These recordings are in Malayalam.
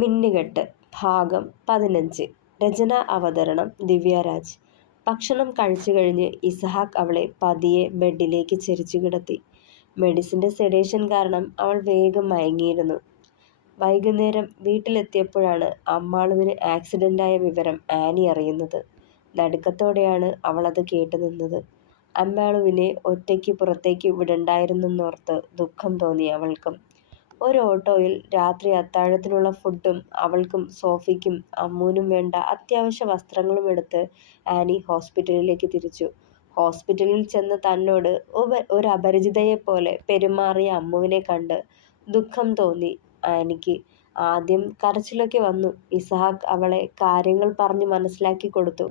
മിന്നുകെട്ട് ഭാഗം 15. രചന അവതരണം ദിവ്യരാജ്. ഭക്ഷണം കഴിച്ചു കഴിഞ്ഞ് ഇസഹാക്ക് അവളെ പതിയെ ബെഡിലേക്ക് ചെരിച്ചു കിടത്തി. മെഡിസിൻ്റെ സെഡേഷൻ കാരണം അവൾ വേഗം മയങ്ങിയിരുന്നു. വൈകുന്നേരം വീട്ടിലെത്തിയപ്പോഴാണ് അമ്മാളുവിന് ആക്സിഡൻ്റായ വിവരം ആനി അറിയുന്നത്. നടുക്കത്തോടെയാണ് അവളത് കേട്ടുനിന്നത്. അമ്മാളുവിനെ ഒറ്റയ്ക്ക് പുറത്തേക്ക് വിടണ്ടായിരുന്നെന്നോർത്ത് ദുഃഖം തോന്നി അവൾക്കും. ഒരു ഓട്ടോയിൽ രാത്രി അത്താഴത്തിനുള്ള ഫുഡും അവൾക്കും സോഫിക്കും അമ്മൂനും വേണ്ട അത്യാവശ്യ വസ്ത്രങ്ങളും എടുത്ത് ആനി ഹോസ്പിറ്റലിലേക്ക് തിരിച്ചു. ഹോസ്പിറ്റലിൽ ചെന്ന് തന്നോട് ഒരു അപരിചിതയെപ്പോലെ പെരുമാറിയ അമ്മുവിനെ കണ്ട് ദുഃഖം തോന്നി ആനിക്ക്. ആദ്യം കരച്ചിലൊക്കെ വന്നു. ഇസഹാക്ക് അവളെ കാര്യങ്ങൾ പറഞ്ഞ് മനസ്സിലാക്കി കൊടുത്തു.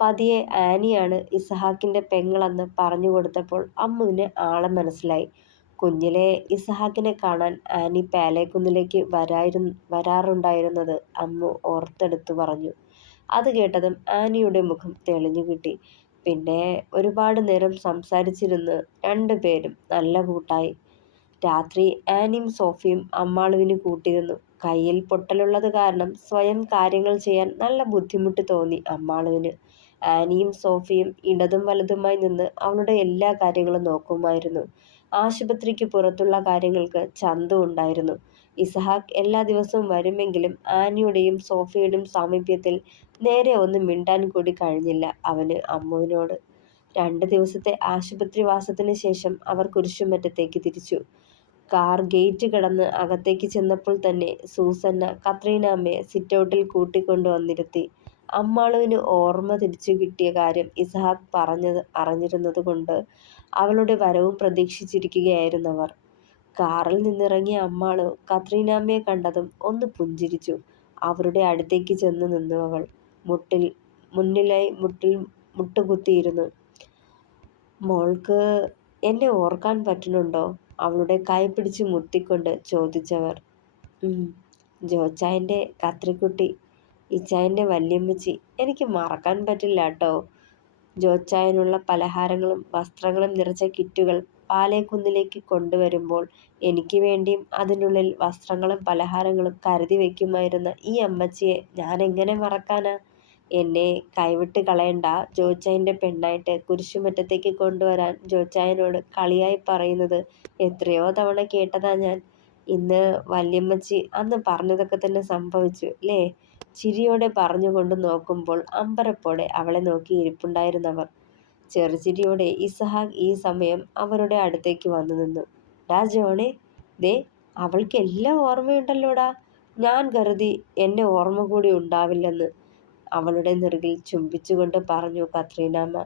പതിയെ ആനിയാണ് ഇസഹാക്കിൻ്റെ പെങ്ങളെന്ന് പറഞ്ഞു കൊടുത്തപ്പോൾ അമ്മുവിന് ആളെ മനസ്സിലായി. കുഞ്ഞിലെ ഇസഹാക്കിനെ കാണാൻ ആനി പാലേക്കുന്നിലേക്ക് വരാറുണ്ടായിരുന്നത് അമ്മു ഓർത്തെടുത്തു പറഞ്ഞു. അത് കേട്ടതും ആനിയുടെ മുഖം തെളിഞ്ഞു കിട്ടി. പിന്നെ ഒരുപാട് നേരം സംസാരിച്ചിരുന്ന് രണ്ടുപേരും നല്ല കൂട്ടായി. രാത്രി ആനിയും സോഫിയും അമ്മാളുവിന് കൂട്ടിരുന്നു. കയ്യിൽ പൊട്ടലുള്ളത് കാരണം സ്വയം കാര്യങ്ങൾ ചെയ്യാൻ നല്ല ബുദ്ധിമുട്ട് തോന്നി അമ്മാളുവിന്. ആനിയും സോഫിയും ഇടതും വലതുമായി നിന്ന് അവളുടെ എല്ലാ കാര്യങ്ങളും നോക്കുമായിരുന്നു. ആശുപത്രിക്ക് പുറത്തുള്ള കാര്യങ്ങൾക്ക് ചന്തു ഉണ്ടായിരുന്നു. ഇസഹാക്ക് എല്ലാ ദിവസവും വരുമെങ്കിലും ആനിയുടെയും സോഫിയുടെയും സാമീപ്യത്തിൽ നേരെ ഒന്ന് മിണ്ടാൻ കൂടി കഴിഞ്ഞില്ല അവന് അമ്മുവിനോട്. 2 ദിവസത്തെ ആശുപത്രിവാസത്തിന് ശേഷം അവർ കുരിശുമറ്റത്തേക്ക് തിരിച്ചു. കാർ ഗേറ്റ് കടന്ന് അകത്തേക്ക് ചെന്നപ്പോൾ തന്നെ സൂസന്ന കത്രീനാമ്മയെ സിറ്റൗട്ടിൽ കൂട്ടിക്കൊണ്ടുവന്നിരുത്തി. അമ്മാളുവിന് ഓർമ്മ തിരിച്ചു കിട്ടിയ കാര്യം ഇസഹാക്ക് അറിഞ്ഞിരുന്നതുകൊണ്ട് അവളുടെ വരവും പ്രതീക്ഷിച്ചിരിക്കുകയായിരുന്നവർ. കാറിൽ നിന്നിറങ്ങിയ അമ്മാളു കത്രീനാമ്മയെ കണ്ടതും ഒന്ന് പുഞ്ചിരിച്ചു. അവരുടെ അടുത്തേക്ക് ചെന്ന് നിന്നു അവൾ. മുന്നിലായി മുട്ടുകുത്തിയിരുന്നു. മോൾക്ക് എന്നെ ഓർക്കാൻ പറ്റുന്നുണ്ടോ? അവളുടെ കൈ പിടിച്ച് മുത്തിക്കൊണ്ട് ചോദിച്ചവർ. ജോച്ചായൻ്റെ കത്രിക്കുട്ടി, ഇച്ചായൻ്റെ വല്യമ്മച്ചി, എനിക്ക് മറക്കാൻ പറ്റില്ല കേട്ടോ. ജോച്ചായനുള്ള പലഹാരങ്ങളും വസ്ത്രങ്ങളും നിറച്ച കിറ്റുകൾ പാലേക്കുന്നിലേക്ക് കൊണ്ടുവരുമ്പോൾ എനിക്ക് വേണ്ടിയും അതിനുള്ളിൽ വസ്ത്രങ്ങളും പലഹാരങ്ങളും കരുതി വയ്ക്കുമായിരുന്ന ഈ അമ്മച്ചിയെ ഞാൻ എങ്ങനെ മറക്കാനാ? എന്നെ കൈവിട്ട് കളയണ്ട, ജോച്ചായൻ്റെ പെണ്ണായിട്ട് കുരിശുമറ്റത്തേക്ക് കൊണ്ടുവരാൻ ജോച്ചായനോട് കളിയായി പറയുന്നത് എത്രയോ തവണ കേട്ടതാ ഞാൻ. ഇന്ന് വല്യമ്മച്ചി അന്ന് പറഞ്ഞതൊക്കെ തന്നെ സംഭവിച്ചു ല്ലേ? ചിരിയോടെ പറഞ്ഞുകൊണ്ട് നോക്കുമ്പോൾ അമ്പരപ്പോടെ അവളെ നോക്കി ഇരിപ്പുണ്ടായിരുന്നവർ. ചെറുചിരിയോടെ ഇസഹാക്ക് ഈ സമയം അവരുടെ അടുത്തേക്ക് വന്നു നിന്നു. ഡാ ജോണേ, ദേ അവൾക്ക് എല്ലാം ഓർമ്മയുണ്ടല്ലോടാ. ഞാൻ കരുതി എന്നെ ഓർമ്മ കൂടി ഉണ്ടാവില്ലെന്ന് അവളുടെ നെറുകിൽ ചുംബിച്ചുകൊണ്ട് പറഞ്ഞു കത്രീനാമ്മ.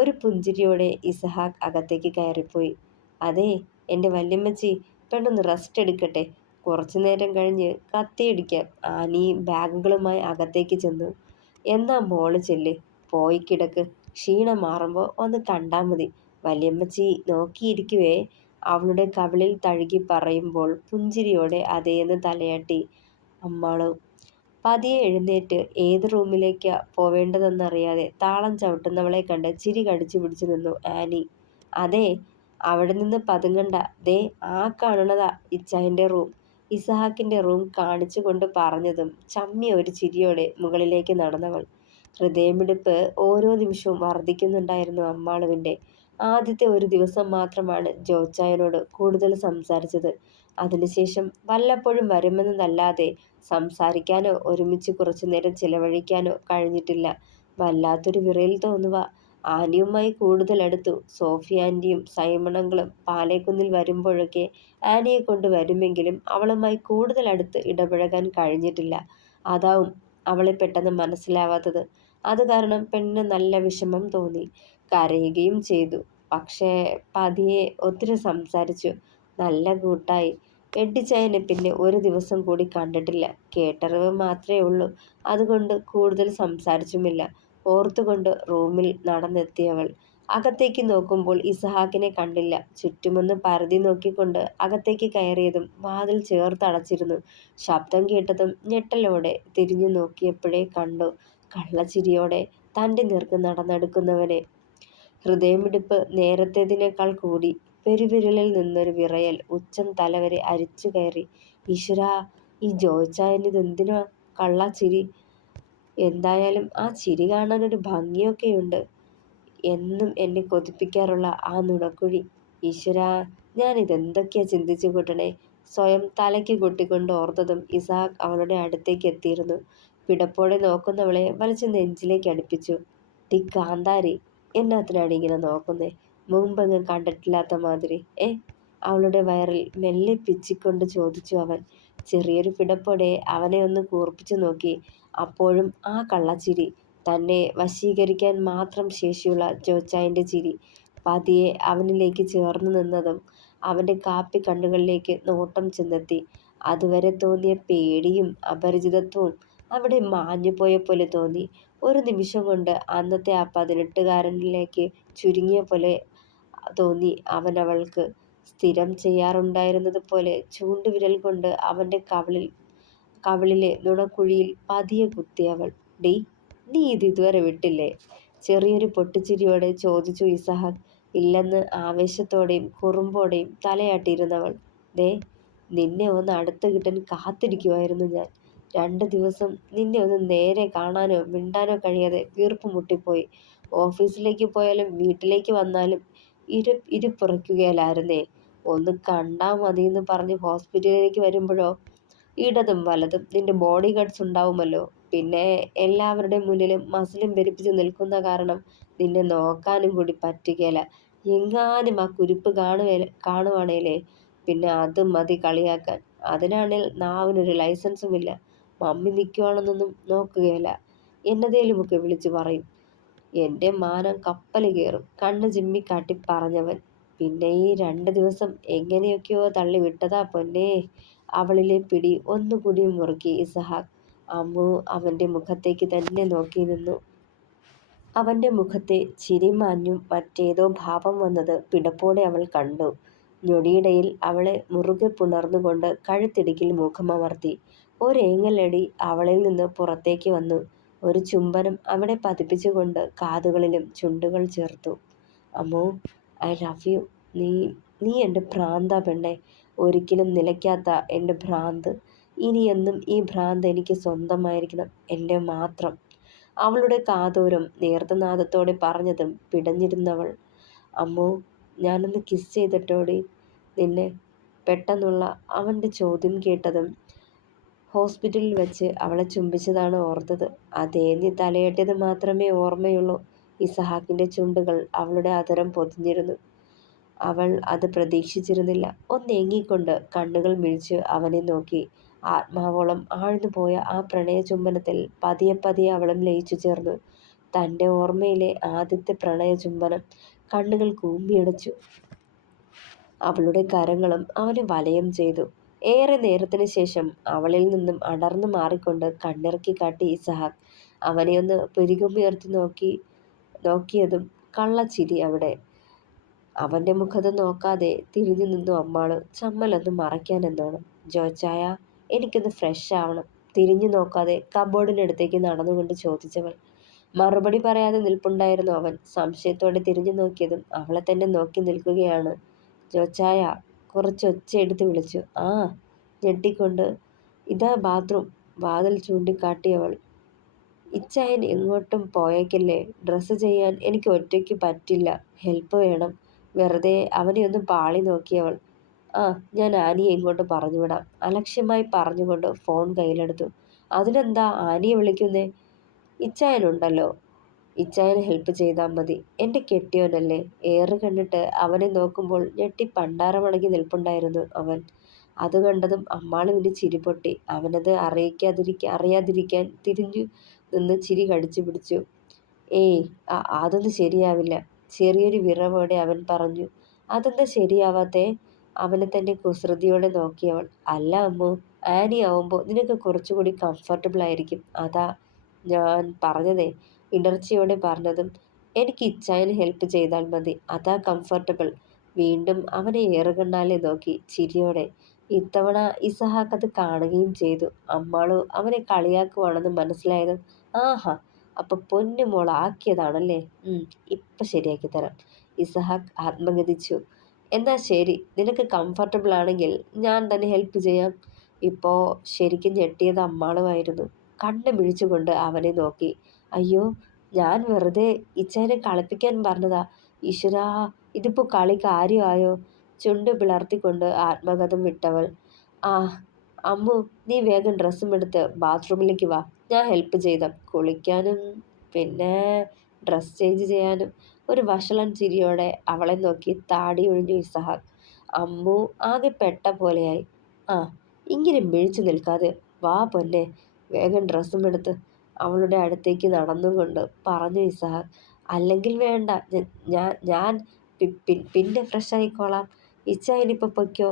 ഒരു പുഞ്ചിരിയോടെ ഇസഹാക്ക് അകത്തേക്ക് കയറിപ്പോയി. അതേ എൻ്റെ വല്യമ്മച്ചി, പെണ്ണൊന്ന് റെസ്റ്റ് എടുക്കട്ടെ, കുറച്ചു നേരം കഴിഞ്ഞ് കത്തിയടിക്കാം. ആനി ബാഗുകളുമായി അകത്തേക്ക് ചെന്നു. എന്നാ മോള് ചെല്ല്, പോയി കിടക്ക്, ക്ഷീണം മാറുമ്പോൾ ഒന്ന് കണ്ടാൽ മതി. വല്യമ്മച്ചി നോക്കിയിരിക്കുവേ. അവളുടെ കവിളിൽ തഴുകി പറയുമ്പോൾ പുഞ്ചിരിയോടെ അതേന്ന് തലയാട്ടി അമ്മാളു. പതിയെ എഴുന്നേറ്റ് ഏത് റൂമിലേക്കാ പോവേണ്ടതെന്നറിയാതെ താളം ചവിട്ടുന്നവളെ കണ്ട് ചിരി കടിച്ചു പിടിച്ചു നിന്നു ആനി. അതെ, അവിടെ നിന്ന് പതുങ്ങണ്ട, ദേ ആ കാണണതാ ഇച്ചായൻ്റെ റൂം. ഇസഹാക്കിൻ്റെ റൂം കാണിച്ചു കൊണ്ട് പറഞ്ഞതും ചമ്മിയ ഒരു ചിരിയോടെ മുകളിലേക്ക് നടന്നവൾ. ഹൃദയമിടിപ്പ് ഓരോ നിമിഷവും വർദ്ധിക്കുന്നുണ്ടായിരുന്നു അമ്മാളുവിൻ്റെ. ആദ്യത്തെ ഒരു ദിവസം മാത്രമാണ് ജോച്ചായനോട് കൂടുതൽ സംസാരിച്ചത്. അതിനുശേഷം വല്ലപ്പോഴും വരുമെന്നതല്ലാതെ സംസാരിക്കാനോ ഒരുമിച്ച് കുറച്ചു നേരം ചിലവഴിക്കാനോ കഴിഞ്ഞിട്ടില്ല. വല്ലാത്തൊരു വിറയൽ തോന്നുക. ആനിയുമായി കൂടുതൽ അടുത്തു. സോഫി ആൻറ്റിയും സൈമണങ്ങളും പാലേക്കുന്നിൽ വരുമ്പോഴൊക്കെ ആനിയെ കൊണ്ട് വരുമെങ്കിലും അവളുമായി കൂടുതൽ അടുത്ത് ഇടപഴകാൻ കഴിഞ്ഞിട്ടില്ല. അതാവും അവളെ പെട്ടെന്ന് മനസ്സിലാവാത്തത്. അത് കാരണം പെണ്ണിന് നല്ല വിഷമം തോന്നി. കരയുകയും ചെയ്തു. പക്ഷേ പതിയെ ഒത്തിരി സംസാരിച്ചു. നല്ല കൂട്ടായി. എഡിച്ചായനെ പിന്നെ ഒരു ദിവസം കൂടി കണ്ടിട്ടില്ല. കേട്ടറിവ് മാത്രമേ ഉള്ളൂ. അതുകൊണ്ട് കൂടുതൽ സംസാരിച്ചുമില്ല. ഓർത്തുകൊണ്ട് റൂമിൽ നടന്നെത്തിയവൾ അകത്തേക്ക് നോക്കുമ്പോൾ ഇസഹാക്കിനെ കണ്ടില്ല. ചുറ്റുമൊന്ന് പരതി നോക്കിക്കൊണ്ട് അകത്തേക്ക് കയറിയതും വാതിൽ ചേർത്തടച്ചിരുന്നു. ശബ്ദം കേട്ടതും ഞെട്ടലോടെ തിരിഞ്ഞു നോക്കിയപ്പോഴേ കണ്ടു കള്ളച്ചിരിയോടെ തൻ്റെ നേർക്ക് നടന്നെടുക്കുന്നവനെ. ഹൃദയമിടിപ്പ് നേരത്തേതിനേക്കാൾ കൂടി. പെരുവിരലിൽ നിന്നൊരു വിറയൽ ഉച്ചം തലവരെ അരിച്ചു കയറി. ഈശ്വരാ, ഈ ജോയിച്ചായന് ഇതെന്തിനാ കള്ള ചിരി? എന്തായാലും ആ ചിരി കാണാനൊരു ഭംഗിയൊക്കെയുണ്ട്. എന്നും എന്നെ കൊതിപ്പിക്കാറുള്ള ആ നുണക്കുഴി. ഈശ്വരാ, ഞാനിതെന്തൊക്കെയാ ചിന്തിച്ചു കൂട്ടണേ? സ്വയം തലയ്ക്ക് കൊട്ടിക്കൊണ്ട് ഓർത്തതും ഇസഹാക്ക് അവളുടെ അടുത്തേക്ക് എത്തിയിരുന്നു. പിടപ്പോടെ നോക്കുന്നവളെ വലിച്ച് നെഞ്ചിലേക്ക് അടുപ്പിച്ചു. "ടീ കാന്താരി, എന്നാത്തിനാടി ഇങ്ങനെ നോക്കുന്നേ? മുമ്പെങ്ങും കണ്ടിട്ടില്ലാത്ത മാതിരി അവളുടെ വയറിൽ മെല്ലെ പിച്ചിക്കൊണ്ട് ചോദിച്ചു അവൻ. ചെറിയൊരു പിടപ്പോടെ അവനെ ഒന്ന് കൂർപ്പിച്ചു നോക്കി. അപ്പോഴും ആ കള്ളച്ചിരി. തന്നെ വശീകരിക്കാൻ മാത്രം ശേഷിയുള്ള ജോച്ചായൻ്റെ ചിരി. പതിയെ അവനിലേക്ക് ചേർന്നു നിന്നതും അവൻ്റെ കാപ്പി കണ്ണുകളിലേക്ക് നോട്ടം ചെന്നെത്തി. അതുവരെ തോന്നിയ പേടിയും അപരിചിതത്വവും അവിടെ മാഞ്ഞുപോയ പോലെ തോന്നി. ഒരു നിമിഷം കൊണ്ട് അന്നത്തെ ആ 18കാരനിലേക്ക് ചുരുങ്ങിയ പോലെ തോന്നി അവൾക്ക്. സ്ഥിരം ചെയ്യാറുണ്ടായിരുന്നത് പോലെ ചൂണ്ടുവിരൽ കൊണ്ട് അവൻ്റെ കവിളിലെ നുണക്കുഴിയിൽ പതിയെ കുത്തി അവൾ. "ഡീ, നീ ഇതുവരെ വിട്ടില്ലേ?" ചെറിയൊരു പൊട്ടിച്ചിരിയോടെ ചോദിച്ചു ഇസഹാക്ക്. "ഇല്ലെന്ന്" ആവേശത്തോടെയും കുറുമ്പോടെയും തലയാട്ടിയിരുന്നവൾ. "ദേ, നിന്നെ ഒന്ന് അടുത്ത് കിട്ടാൻ കാത്തിരിക്കുവായിരുന്നു ഞാൻ. 2 ദിവസം നിന്നെ ഒന്ന് നേരെ കാണാനോ മിണ്ടാനോ കഴിയാതെ വീർപ്പ് മുട്ടിപ്പോയി. ഓഫീസിലേക്ക് പോയാലും വീട്ടിലേക്ക് വന്നാലും ഇരിപ്പുറയ്ക്കുകയില്ലായിരുന്നേ. ഒന്ന് കണ്ടാ മതിയെന്ന് പറഞ്ഞ് ഹോസ്പിറ്റലിലേക്ക് വരുമ്പോഴോ ഇടതും വലതും നിന്റെ ബോഡി ഗാർഡ്സ് ഉണ്ടാവുമല്ലോ. പിന്നെ എല്ലാവരുടെ മുന്നിലും മസിലും പെരുപ്പിച്ച് നിൽക്കുന്ന കാരണം നിന്നെ നോക്കാനും കൂടി പറ്റുകയില്ല. എങ്ങാനും ആ കുരിപ്പ് കാണുവാണേലേ പിന്നെ അത് മതി കളിയാക്കാൻ. അതിനാണേൽ നാവിനൊരു ലൈസൻസുമില്ല. മമ്മി നിൽക്കുവാണെന്നൊന്നും നോക്കുകയില്ല. എന്നതേലുമൊക്കെ വിളിച്ചു പറയും. എൻ്റെ മാനം കപ്പല് കയറും." കണ്ണ് ചിമ്മിക്കാട്ടി പറഞ്ഞവൻ. "പിന്നെ ഈ 2 ദിവസം എങ്ങനെയൊക്കെയോ തള്ളി വിട്ടതാ പൊന്നേ." അവളിലെ പിടി ഒന്നുകൂടി മുറുക്കി ഇസഹാക്ക്. അമ്മു അവൻ്റെ മുഖത്തേക്ക് തന്നെ നോക്കി നിന്നു. അവൻ്റെ മുഖത്തെ ചിരി മാഞ്ഞു മറ്റേതോ ഭാവം വന്നത് പിടപ്പോടെ അവൾ കണ്ടു. ഞൊടിയിടയിൽ അവളെ മുറുകെ പുണർന്നുകൊണ്ട് കഴുത്തിടുക്കിൽ മുഖമമർത്തി. ഒരേങ്ങലടി അവളിൽ നിന്ന് പുറത്തേക്ക് വന്നു. ഒരു ചുംബനം അവിടെ പതിപ്പിച്ചുകൊണ്ട് കാതുകളിലും ചുണ്ടുകൾ ചേർത്തു. "അമ്മോ, ഐ ലവ് യു. നീ നീ എൻ്റെ ഭ്രാന്താ പെണ്ണെ. ഒരിക്കലും നിലയ്ക്കാത്ത എൻ്റെ ഭ്രാന്ത്. ഇനിയെന്നും ഈ ഭ്രാന്ത് എനിക്ക് സ്വന്തമായിരിക്കണം. എൻ്റെ മാത്രം." അവളുടെ കാതോരം നേർത്തനാദത്തോടെ പറഞ്ഞതും പിടഞ്ഞിരുന്നവൾ. "അമ്മോ, ഞാനൊന്ന് കിസ് ചെയ്തിട്ടോടി നിന്നെ?" പെട്ടെന്നുള്ള അവൻ്റെ ചോദ്യം കേട്ടതും ഹോസ്പിറ്റലിൽ വെച്ച് അവളെ ചുംബിച്ചതാണ് ഓർത്തത്. അതേന്നി തലയാട്ടിയത് മാത്രമേ ഓർമ്മയുള്ളൂ. ഇസഹാക്കിൻ്റെ ചുണ്ടുകൾ അവളുടെ അധരം പൊതിഞ്ഞിരുന്നു. അവൾ അത് പ്രതീക്ഷിച്ചിരുന്നില്ല. ഒന്നേങ്ങിക്കൊണ്ട് കണ്ണുകൾ മിഴിച്ച് അവനെ നോക്കി. ആത്മാവോളം ആഴ്ന്നുപോയ ആ പ്രണയ ചുംബനത്തിൽ പതിയെ പതിയെ അവളും ലയിച്ചു ചേർന്നു. തൻ്റെ ഓർമ്മയിലെ ആദ്യത്തെ പ്രണയ ചുംബനം. കണ്ണുകൾ കൂമ്പിയടച്ചു. അവളുടെ കരങ്ങളും അവനെ വലയം ചെയ്തു. ഏറെ നേരത്തിന് ശേഷം അവളിൽ നിന്നും അടർന്നു മാറിക്കൊണ്ട് കണ്ണിറുക്കി കാട്ടി ഇസഹാക്ക്. അവനെയൊന്ന് പുരികമുയർത്തി നോക്കിയതും കള്ളച്ചിരി അവിടെ. അവൻ്റെ മുഖത്ത് നോക്കാതെ തിരിഞ്ഞു നിന്നു അമ്മാള്, ചമ്മലൊന്ന് മറയ്ക്കാനെന്നോണം. "ജോച്ചായ, എനിക്കൊന്ന് ഫ്രഷ് ആവണം." തിരിഞ്ഞു നോക്കാതെ കബോർഡിനടുത്തേക്ക് നടന്നുകൊണ്ട് ചോദിച്ചവൾ. മറുപടി പറയാതെ നിൽപ്പുണ്ടായിരുന്നു അവൻ. സംശയത്തോടെ തിരിഞ്ഞു നോക്കിയതും അവളെ തന്നെ നോക്കി നിൽക്കുകയാണ്. "ജോച്ചായ," കുറച്ചൊച്ചയെടുത്ത് വിളിച്ചു. "ആ." ഞെട്ടിക്കൊണ്ട്. "ഇതാ ബാത്റൂം." വാതിൽ ചൂണ്ടിക്കാട്ടിയവൾ. "ഇച്ചായൻ എങ്ങോട്ടും പോയേക്കല്ലേ. ഡ്രസ്സ് ചെയ്യാൻ എനിക്ക് ഒറ്റയ്ക്ക് പറ്റില്ല. ഹെൽപ്പ് വേണം." വെറുതെ അവനെ ഒന്ന് പാളി നോക്കിയവൾ. "ആ, ഞാൻ ആനിയെ ഇങ്ങോട്ട് പറഞ്ഞുവിടാം." അലക്ഷ്യമായി പറഞ്ഞുകൊണ്ട് ഫോൺ കയ്യിലെടുത്തു. "അതിനെന്താ ആനിയെ വിളിക്കുന്നേ? ഇച്ചായനുണ്ടല്ലോ. ഇച്ചായന് ഹെൽപ്പ് ചെയ്താൽ മതി." "എൻ്റെ കെട്ടിയോനല്ലേ?" ഏറ് കണ്ടിട്ട് അവനെ നോക്കുമ്പോൾ ഞെട്ടി പണ്ടാരമടങ്ങി നിൽപ്പുണ്ടായിരുന്നു അവൻ. അത് കണ്ടതും അമ്മാളുവിന് ചിരി പൊട്ടി. അവനത് അറിയാതിരിക്കാൻ തിരിഞ്ഞു നിന്ന് ചിരി കടിച്ചു പിടിച്ചു. "ഏയ്, അതൊന്നും ശരിയാവില്ല." ചെറിയൊരു വിറവോടെ അവൻ പറഞ്ഞു. "അതെന്താ ശരിയാവാത്തേ?" അവനെ തന്നെ കുസൃതിയോടെ നോക്കിയവൾ. "അല്ല അമ്മു, ആനി ആവുമ്പോൾ നിനക്ക് കുറച്ചുകൂടി കംഫർട്ടബിൾ ആയിരിക്കും. അതാ ഞാൻ പറഞ്ഞതേ." ഇടർച്ചയോടെ പറഞ്ഞതും "എനിക്ക് ഇച്ചായന് ഹെൽപ്പ് ചെയ്താൽ മതി. അതാ കംഫർട്ടബിൾ." വീണ്ടും അവനെ ഏറുകണ്ണാലെ നോക്കി ചിരിയോടെ. ഇത്തവണ ഇസഹാക്ക് അത് കാണുകയും ചെയ്തു. അമ്മാളു അവനെ കളിയാക്കുവാണെന്ന് മനസ്സിലായതും "ആഹാ, അപ്പൊ പൊന്നു മോൾ ആക്കിയതാണല്ലേ. ഇപ്പൊ ശരിയാക്കി തരാം." ഇസഹാക്ക് ആത്മഗതിച്ചു. "എന്നാ ശരി, നിനക്ക് കംഫർട്ടബിൾ ആണെങ്കിൽ ഞാൻ തന്നെ ഹെൽപ്പ് ചെയ്യാം." ഇപ്പോൾ ശരിക്കും ഞെട്ടിയത് അമ്മാളുമായിരുന്നു. കണ്ണ് മിഴിച്ചുകൊണ്ട് അവനെ നോക്കി. അയ്യോ, ഞാൻ വെറുതെ ഇച്ചായനെ കളിപ്പിക്കാൻ പറഞ്ഞതാ. ഈശ്വരാ, ഇതിപ്പോൾ കളി കാര്യമായോ? ചുണ്ട് പിളർത്തിക്കൊണ്ട് ആത്മഗതം വിട്ടവൾ. ആ, അമ്മു, നീ വേഗം ഡ്രസ്സും എടുത്ത് ബാത്റൂമിലേക്ക് വാ. ഞാൻ ഹെൽപ്പ് ചെയ്താം. കുളിക്കാനും പിന്നെ ഡ്രസ് ചേഞ്ച് ചെയ്യാനും. ഒരു വഷളൻ ചിരിയോടെ അവളെ നോക്കി താടി ഒഴിഞ്ഞു ഇസഹാക്ക്. അമ്മു ആകെ പെട്ട പോലെയായി. ആ, ഇങ്ങനെ മിഴിച്ചു നിൽക്കാതെ വാ പൊന്നെ, വേഗം ഡ്രസ്സും എടുത്ത് അവളുടെ അടുത്തേക്ക് നടന്നുകൊണ്ട് പറഞ്ഞു ഇസഹാക്ക്. അല്ലെങ്കിൽ വേണ്ട, ഞാൻ ഞാൻ പിന്നെ ഫ്രഷ് ആയിക്കോളാം. ഇനിയിപ്പോൾ പൊയ്ക്കോ.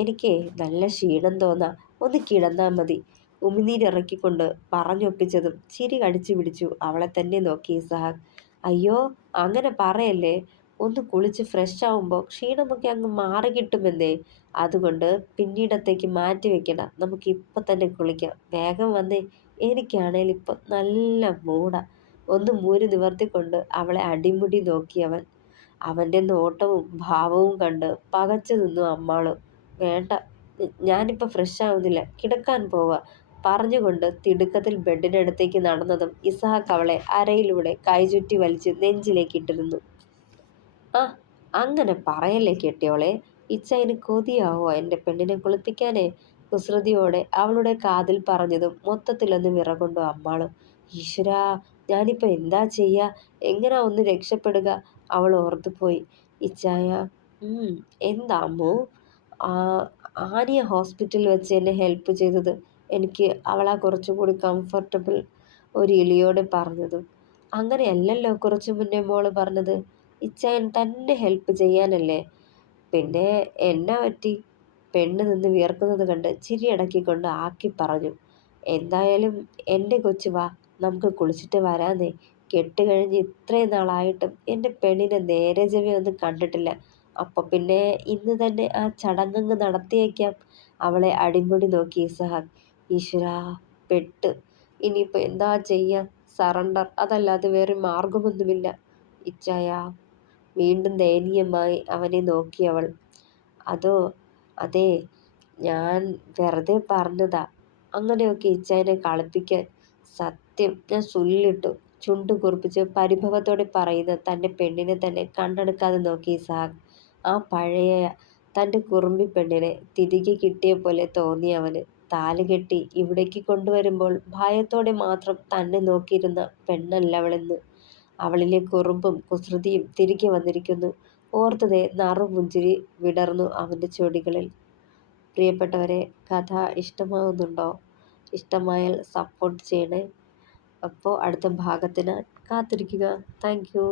എനിക്കേ നല്ല ക്ഷീണം തോന്നാ. ഒന്ന് കിടന്നാൽ മതി. ഉമിനീരിറക്കിക്കൊണ്ട് പറഞ്ഞൊപ്പിച്ചതും ചിരി കടിച്ചു പിടിച്ചു അവളെ തന്നെ നോക്കി ഇസഹാക്ക്. അയ്യോ, അങ്ങനെ പറയല്ലേ. ഒന്ന് കുളിച്ച് ഫ്രഷ് ആവുമ്പോൾ ക്ഷീണമൊക്കെ അങ്ങ് മാറി കിട്ടുമെന്നേ. അതുകൊണ്ട് പിന്നീടത്തേക്ക് മാറ്റി വെക്കണ്ട. നമുക്ക് ഇപ്പം തന്നെ കുളിക്കാം. വേഗം വന്നേ. എനിക്കാണേൽ ഇപ്പം നല്ല മൂടാ. ഒന്ന് മൂരി നിവർത്തിക്കൊണ്ട് അവളെ അടിമുടി നോക്കിയവൻ. അവൻ്റെ നോട്ടവും ഭാവവും കണ്ട് പകച്ചു നിന്നു അമ്മാളും. വേണ്ട, ഞാനിപ്പോൾ ഫ്രഷ് ആവുന്നില്ല, കിടക്കാൻ പോവാ പറഞ്ഞുകൊണ്ട് തിടുക്കത്തിൽ ബെഡിനടുത്തേക്ക് നടന്നതും ഇസഹാക്ക് അവളെ അരയിലൂടെ കൈചുറ്റി വലിച്ച് നെഞ്ചിലേക്ക് ഇട്ടിരുന്നു. ആ, അങ്ങനെ പറയല്ലേ കെട്ടിയോളെ. ഇച്ചായന് കൊതിയാവോ എൻ്റെ പെണ്ണിനെ കുളിപ്പിക്കാനേ? കുസൃതിയോടെ അവളുടെ കാതിൽ പറഞ്ഞതും മൊത്തത്തിലൊന്ന് വിറകൊണ്ടു അമ്മാളും. ഈശ്വരാ, ഞാനിപ്പോൾ എന്താ ചെയ്യാ? എങ്ങനാ ഒന്ന് രക്ഷപ്പെടുക? അവൾ ഓർത്തുപോയി. ഇച്ചായ, എന്താ അമ്മു? ആ, ആനിയ ഹോസ്പിറ്റലിൽ വെച്ച് എന്നെ ഹെൽപ്പ് ചെയ്തത്. എനിക്ക് അവളാ കുറച്ചുകൂടി കംഫർട്ടബിൾ, ഒരു ഇളിയോടെ പറഞ്ഞതും. അങ്ങനെയല്ലല്ലോ കുറച്ചു മുന്നേ മോള് പറഞ്ഞത്. ഇച്ചായൻ തന്നെ ഹെൽപ്പ് ചെയ്യാനല്ലേ? പിന്നെ എന്നാ പറ്റി? പെണ്ണ് നിന്ന് വിയർക്കുന്നത് കണ്ട് ചിരിയടക്കിക്കൊണ്ട് ആക്കി പറഞ്ഞു. എന്തായാലും എൻ്റെ കൊച്ചു വാ, നമുക്ക് കുളിച്ചിട്ട് വരാന്നേ. കെട്ട് കഴിഞ്ഞ് ഇത്രയും നാളായിട്ടും എൻ്റെ പെണ്ണിനെ നേരെ ചെവ്വേ ഒന്നും കണ്ടിട്ടില്ല. അപ്പൊ പിന്നെ ഇന്ന് തന്നെ ആ ചടങ്ങങ്ങ് നടത്തിയേക്കാം. അവളെ അടിമുടി നോക്കി ഇസഹാക്ക്. ഈശ്വരാ, പെട്ട്. ഇനിയിപ്പോൾ എന്താ ചെയ്യാ? സറണ്ടർ, അതല്ലാതെ വേറെ മാർഗമൊന്നുമില്ല. ഇച്ചായ, വീണ്ടും ദയനീയമായി അവനെ നോക്കിയവൾ. അതോ, അതെ, ഞാൻ വെറുതെ പറഞ്ഞതാ. അങ്ങനെയൊക്കെ ഇച്ചായനെ കളിപ്പിക്കാൻ. സത്യം ഞാൻ ചൊല്ലിട്ടു. ചുണ്ടു കുറിപ്പിച്ച് പരിഭവത്തോടെ പറയുന്ന തൻ്റെ പെണ്ണിനെ തന്നെ കണ്ണെടുക്കാതെ നോക്കി ഇസഹാക്ക്. ആ പഴയ തൻ്റെ കുറുമ്പി പെണ്ണിനെ തിരികെ കിട്ടിയ പോലെ തോന്നി അവന്. താലുകെട്ടി ഇവിടേക്ക് കൊണ്ടുവരുമ്പോൾ ഭയത്തോടെ മാത്രം തന്നെ നോക്കിയിരുന്ന പെണ്ണല്ലവളെന്ന്. അവളിലെ കുറുമ്പും കുസൃതിയും തിരികെ വന്നിരിക്കുന്നു. ഓർത്തതേ നറുപുഞ്ചിരി വിടർന്നു അവൻ്റെ ചുടികളിൽ. പ്രിയപ്പെട്ടവരെ, കഥ ഇഷ്ടമാവുന്നുണ്ടോ? ഇഷ്ടമായാൽ സപ്പോർട്ട് ചെയ്യണേ. അപ്പോൾ അടുത്ത ഭാഗത്തിന് കാത്തിരിക്കുക. Thank you.